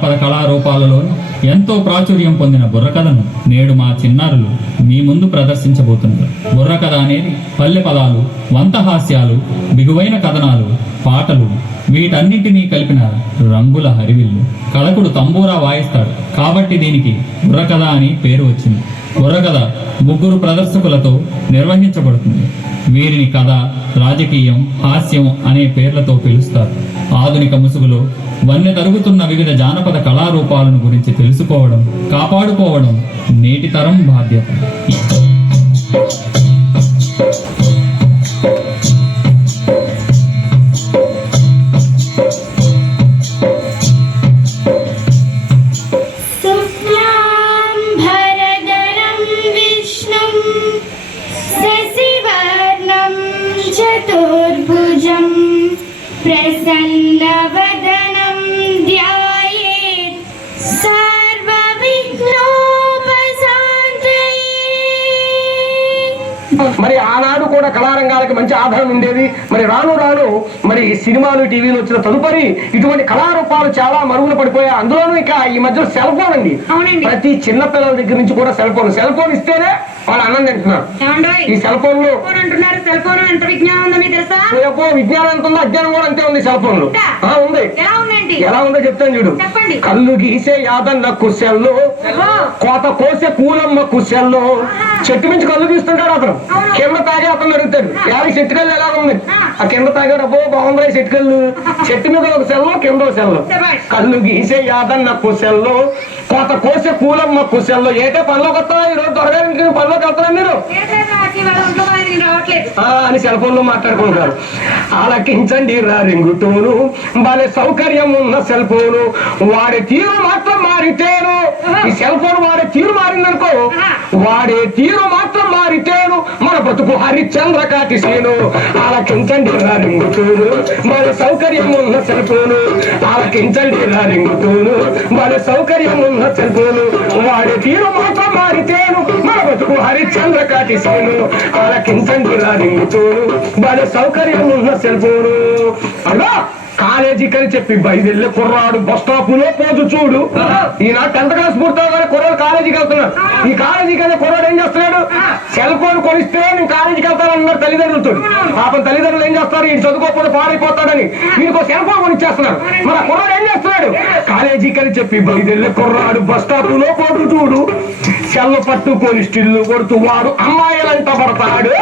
జానపద కళారూపాలలోని ఎంతో ప్రాచుర్యం పొందిన బుర్రకథను నేడు మా చిన్నారులు మీ ముందు ప్రదర్శించబోతున్నారు. బుర్రకథ అనేది పల్లె పదాలు, వంతహాస్యాలు, బిగువైన కథనాలు, పాటలు వీటన్నింటినీ కలిపిన రంగుల హరివిల్లు. కళకుడు తంబూరా వాయిస్తాడు కాబట్టి దీనికి బుర్రకథ అని పేరు వచ్చింది. బుర్రకథ ముగ్గురు ప్రదర్శకులతో నిర్వహించబడుతుంది. వీరిని కథ, రాజకీయం, హాస్యం అనే పేర్లతో పిలుస్తారు. ఆధునిక ముసుగులో వన్నె తరుగుతున్న వివిధ జానపద కళారూపాలను గురించి తెలుసుకోవడం, కాపాడుకోవడం నేటి తరం బాధ్యత. చతుర్భుజం ప్రసన్నవదనం ధ్యాయేత్ సర్వవిఘ్నోపశాంతయే. మరి ఆనాడు కూడా కళారంగాలకి మంచి ఆదరణ ఉండేది. మరి రాను రాను మరి సినిమాలు, టీవీలు వచ్చిన తదుపరి ఇటువంటి కళారూపాలు చాలా మరుగున పడిపోయాయి. అందులోనూ ఇక ఈ మధ్యలో సెల్ ఫోన్ అండి. ప్రతి చిన్న పిల్లల దగ్గర నుంచి కూడా సెల్ ఫోన్ ఇస్తేనే వాళ్ళు అన్నం తింటున్నారు. ఈ సెల్ ఫోన్ లో ఎంత విజ్ఞానం ఉందో మీకు తెలుసా? విజ్ఞానం ఎంత ఉందో అజ్ఞానం కూడా అంతే ఉంది. సెల్ ఫోన్ లో ఉంది. ఎలా ఉందో చెప్తాను చూడు. కళ్ళు గీసే యాదన్న కుశల్లో, కోత కోసే కూలమ్మ కుశల్లో, చెట్టు నుంచి కళ్ళు తీస్తుంటాడు అతను. కింద తాగే అతను అడుగుతాడు, యాభై చెట్టు కళ్ళు ఎలా ఉంది? ఆ కింద తాగాడు, అబ్బో బాగుంది చెట్టు కళ్ళు. చెట్టు మీద ఒక సెల్లో, కింద ఒక సెల్లో. కళ్ళు గీసే యాదన్న కుశల్లో, కోత కోసే కూలమ్మ కుశల్లో. ఏటే పనిలోకి వస్తా ఈరోజు త్వరగా పనిలోకి వెళ్తారా మీరు అని సెల్ ఫోన్ లో మాట్లాడుకుంటారు. ఆలకించండి రింగుటోను, భలే సౌకర్యం ఉన్న సెల్ ఫోను. వాడే తీరు మాత్రం మారితేను, ఈ సెల్ ఫోన్ వాడే తీరు మారిందనుకో, వాడే తీరు మాత్రం మారితేను మన బతుకు హరిశ్చంద్ర కాటిసేను. ఆలకించండి రింగుటోను, భలే సౌకర్యం ఉన్న సెల్ ఫోను. ఆలకించండి రింగుటోను, భలే సౌకర్యం ఉన్న సెల్ ఫోను. వాడే తీరు మాత్రం మారితేను మన బతుకు హరిశ్చంద్ర కాటిసేను. ఆలకించండి రింగుటోను, భలే సౌకర్యం ఉన్న సెల్ ఫోను. అలా కాలేజీకి అని చెప్పి బయలుదేరి కుర్రాడు బస్ స్టాప్ లో పోజు చూడు. ఈనాడు 10th క్లాస్ పూర్తవగానే కుర్రాడు కాలేజీకి వెళ్తున్నాడు. ఈ కాలేజీకి అనే కుర్రాడు ఏం చేస్తున్నాడు? సెల్ ఫోన్ కొనిస్తే నేను కాలేజీకి వెళ్తానన్నారు తల్లిదండ్రులతో. పాపం తల్లిదండ్రులు ఏం చేస్తారు, ఈ చదువుకోకుండా పాడైపోతాడని వీడికి సెల్ ఫోన్ కొనిచ్చేస్తున్నారు. మరి ఆ కుర్రాడు ఏం చేస్తున్నాడు? కాలేజీకి అని చెప్పి బయలుదేరి కుర్రాడు బస్ స్టాప్ లో పోజు చూడు. సెల్ పట్టుకొని స్టిల్లు కొడుతూ వాడు అమ్మాయిలంట పడతాడు.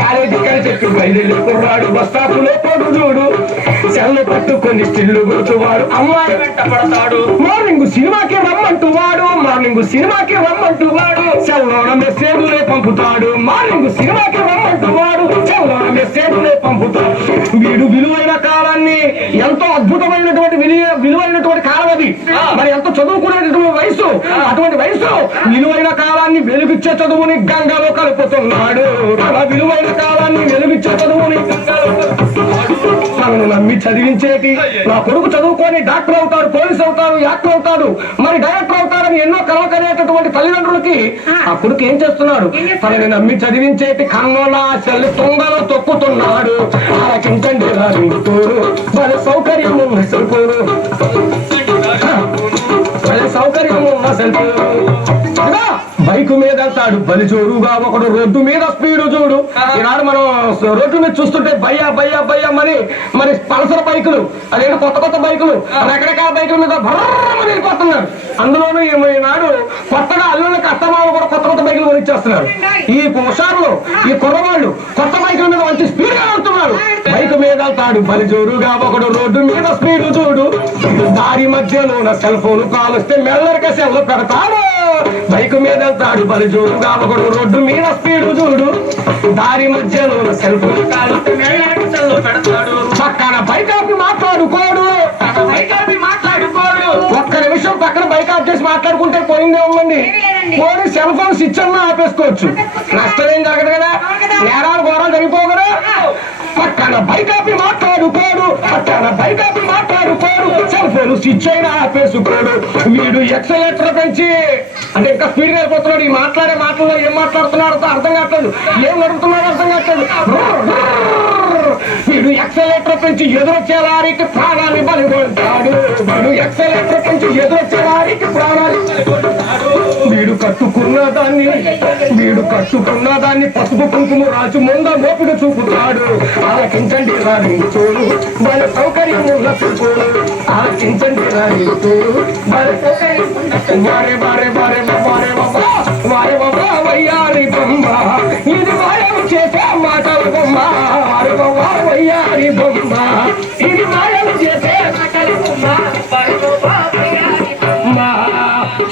కాలేజీకి అని చెప్పి బయలుదేరి కుర్రాడు బస్ స్టాప్ లో పోజు చూడు. సెల్ పట్టుకొని స్టిల్లు కొడుతూ వాడు అమ్మాయి వెంట పడతాడు. మార్నింగ్ సినిమాకి రమ్మంటూ వాడు, మార్నింగ్ సినిమాకి రమ్మంటూ వాడు సెల్లోన మెసేజ్లే పంపుతాడు. మార్నింగ్ సినిమాకి రమ్మంటూ వాడు సెల్లోన మెసేజ్లే పంపుతాడు. వీడు విలువైన కాలాన్ని, ఎంతో అద్భుతమైనటువంటి విలువైనటువంటి కాలం అది. మరి ఎంతో చదువుకునేటటువంటి వయసు, అటువంటి వయసు విలువైన కాలాన్ని వెలుగిచ్చే చదువుని గంగలో కలుపుతున్నాడు. అలా విలువైన కాలాన్ని వెలుగిచ్చే చదువుని గంగలో తనను నమ్మి చదివించేటి నా కొడుకు చదువుకొని డాక్టర్ అవుతాడు, పోలీస్ అవుతాడు, యాక్టర్ అవుతాడు, మరి డైరెక్టర్ అవుతాడని ఎన్నో కలలు కనేటటువంటి తల్లిదండ్రులకి ఆ కొడుకు ఏం చేస్తున్నాడు? తనని నమ్మి చదివించేటి కన్నుల చెల్లి తొంగలో తొక్కుతున్నాడు. ఆలకించండి రింగుటోను, భలే సౌకర్యం ఉన్న సెల్ ఫోను. భలే సౌకర్యం ఉన్న సెల్ ఫోను. బైక్ మీద వెళ్తాడు బలి జోరుగా ఒకడు, రోడ్డు మీద స్పీడ్ చూడు. ఈనాడు మనం రోడ్డు మీద చూస్తుంటే భయ్యా భయ్యా భయ్యా మరి పల్సర్ బైకులు, అదేంటి కొత్త కొత్త బైకులు, రకరకాల బైకుల మీద భర్రమని వెళ్ళిపోతున్నారు. అందులోనూ ఈనాడు కొత్తగా అల్లుళ్ళకి అత్తమామ కూడా కొత్త కొత్త బైకులు కొనిచ్చేస్తున్నారు. ఈ హుషారులో ఈ కుర్రవాళ్ళు కొత్త బైకుల మీద మంచి స్పీడ్ గా వెళ్తున్నారు. బైక్ మీద వెళ్తాడు బలి జోరుగా ఒకడు, రోడ్డు మీద స్పీడ్ చూడు. దారి మధ్యలో సెల్ ఫోన్ కాల్ వస్తే మెల్లరిక సెల్ పెడతాడు. బైక్ మీద వెళ్తాడు బలి జోరుగా ఒకడు, రోడ్డు మీద స్పీడ్ చూడు. దారి మధ్యలో సెల్ ఫోన్ కాల్ వస్తే మెల్లరిక సెల్ పెడతాడు. పక్కన బైక్ ఆపి మాట్లాడుకోడు, ఒక్క నిమిషం పక్కన బైక్ ఆఫ్ చేసి మాట్లాడుకుంటే పోయిందే ఉందండి. పోనీ సెల్ ఫోన్ స్విచ్ అన్నా ఆపేసుకోవచ్చు, నష్టం ఏం జరగదు కదా, నేరాలు ఘోరాలు జరిగిపోవు కదా. పక్కన బైక్ ఆపి మాట్లాడుకోడు, సెల్ ఫోన్ స్విచ్ అయినా ఆపేసుకోడు. వీడు ఎక్సలేటర్ పెంచి అంటే ఇంకా స్పీడ్ గా అయిపోతున్నాడు. ఈ మాట్లాడే మాటల్లో ఏం మాట్లాడుతున్నాడో అర్థం కావట్లేదు, ఏం నడుపుతున్నాడో అర్థం కావట్లేదు. వీడు ఎక్సలేటర్ నుంచి ఎదురొచ్చే వారికి ప్రాణాన్ని బలిగొంటాడు. వీడు ఎక్సలేటర్ నుంచి ఎదురొచ్చే వారికి ప్రాణాన్ని బలిగొంటాడు. వీడు కట్టుకున్న దాన్ని పసుపు కుంకుమ రాజు ముంద మోపిక చూపుతాడు. ఆలకించండి రాని తోడు వాళ్ళ సౌకర్యం ఉన్న చూడు. ఆలకించండి రాని తోడు వాళ్ళ సౌకర్యం వారే వారే వారే వారే బాబా వారే బాబా వయ్యారి బొమ్మ ఇది మాయం చేసే మాటల బొమ్మ. వారే బాబా వయ్యారి బొమ్మ ఇది మాయం చేసే మాటల బొమ్మ.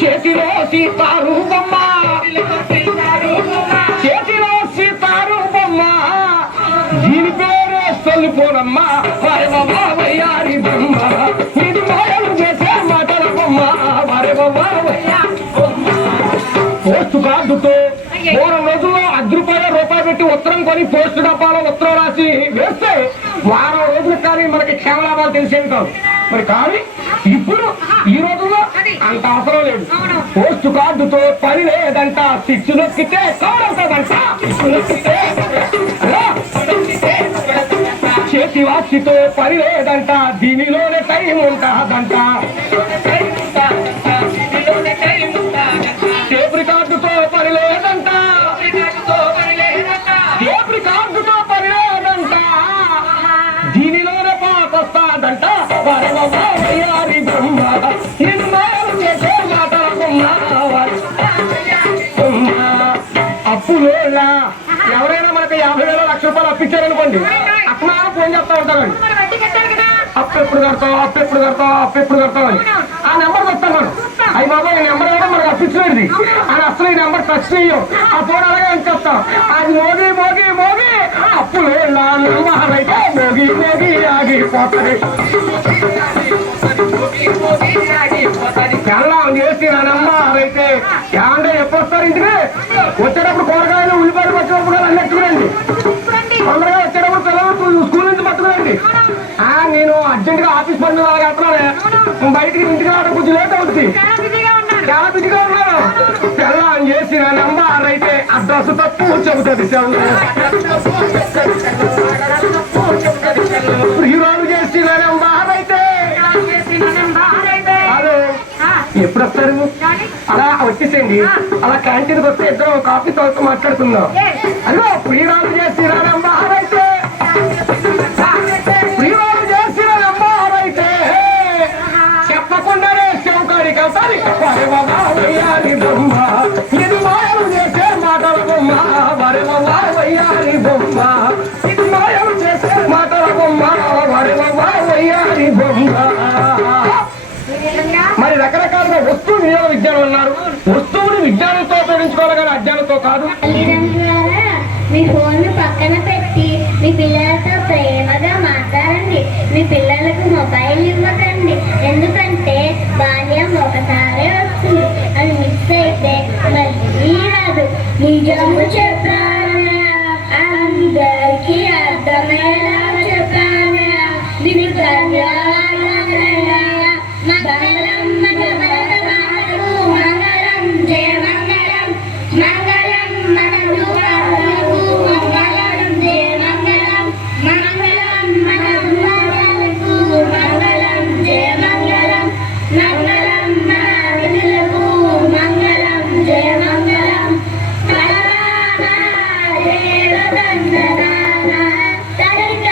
చేతిలో సీతారు బొమ్మ చేతిలో సీతారు బొమ్మ దీని పేరే సొల్లిపోనమ్మ. వారే బాబా వయ్యారి బొమ్మ ఇది మాయం చేసే మాటల బొమ్మ. వారే బాబా పోస్టు కార్డుతో 3 రోజుల్లో ₹10 పెట్టి ఉత్తరం కొని పోస్టు డబ్బాలో ఉత్తరం రాసి వేస్తే వారం రోజులకు కానీ మనకి క్షేమలాభాలు తెలిసేవి కాదు. మరి కానీ ఇప్పుడు ఈ రోజుల్లో అంత అవసరం లేదు. పోస్టు కార్డుతో పని లేదంట. స్విచ్ నొక్కితే కావడంతంట. చేతి వాచితో పని లేదంట. దీనిలోనే టైం ఉంటుందంట. టేప్ రికార్డుతో పని లేదంట. టేప్ రికార్డుతో పని లేదంట. దీనిలోనే పాట వస్తాదంట. వయ్యారి బొమ్మ ఇది మాయం చేసే మాటల బొమ్మ. అప్పులేలా ఎవరైనా మనకు 50,000 1,00,000 రూపాయలు అప్పించారనుకోండి అప్పుడు ఫోన్ చేస్తా ఉంటారండి. అప్పు ఎప్పుడు కడతావు అని ఆ నెంబర్ వస్తాను మనం. అయ్యి బాబా ఈ నెంబర్ కూడా మనకు అప్పించలేడు అని అసలు ఈ నెంబర్ టచ్ చెయ్యం. ఆ ఫోన్ అలాగే అంచేస్తాం. అది మోగి అప్పులు అయితే మోగి ఆగిపోతుంది. పెళ్ళం చేసి నా నెంబర్ అయితే ఏమంటే ఎప్పుడు వస్తారు ఇంటికి? వచ్చేటప్పుడు కూరగాయలు ఉల్లిపాయలు వచ్చేటప్పుడు అన్నీ ఎత్తుకురండి. తొందరగా వచ్చేటప్పుడు పిల్లలు స్కూల్ నుంచి పట్టుకురండి. నేను అర్జెంట్ గా ఆఫీస్ పని వెళ్తున్నాను. బయటికి ఇంటికి రావడం కొంచెం లేట్ అవుతుంది. చాలా బిజీగా ఉన్నాను. పెళ్ళం చేసి నా నెంబర్ అయితే అడ్రస్ తప్పు చెబుతుంది. హీరోలు చేసి నా నెంబర్ అయితే అదే ఎప్పుడు వస్తారు? అలా వచ్చేసేయండి. అలా క్యాంటీన్కి వస్తే ఇద్దరు కాఫీ తాగుతూ మాట్లాడుకుందాం. అదో ప్రియురాలు చేసిన నెంబర్ అయితే చెప్పకుండానే శివకాడికి వెళ్తారు. వయ్యారి బొమ్మ ఇది మాయం చేసే మాటల బొమ్మ. వరే వయ్యారి బొమ్మ ఇది మాయం చేసే మాటల బొమ్మ. వరే వయ్యారి బొమ్మ. మరి రకరకాలుగా వస్తువు వినియోగ విజ్ఞానం ఉన్నారు. వస్తువుని విజ్ఞానంతో ఉపయోగించుకోవాలి కానీ అజ్ఞానంతో కాదు. తల్లిదండ్రులారా మీ ఫోన్ పక్కన పెట్టి మీ పిల్లలతో ప్రేమగా మాట్లాడండి. మీ పిల్లలకు మొబైల్ ఇవ్వకండి. ఎందుకంటే బాల్యం ఒకసారి వస్తుంది. అది మిస్ అయితే మళ్ళీ రాదు. నిజము చెప్పానా అందరికీ అర్థమయ్యేలా చెప్పానా. దీని మంగళం మంగళం జయ మంగళం మంగళం మనకు మంగళం జయ మంగళం మంగళం మనకు మంగళం జయ మంగళం మంగళం మనకు మంగళం జయ మంగళం. దేవ దండన తరిక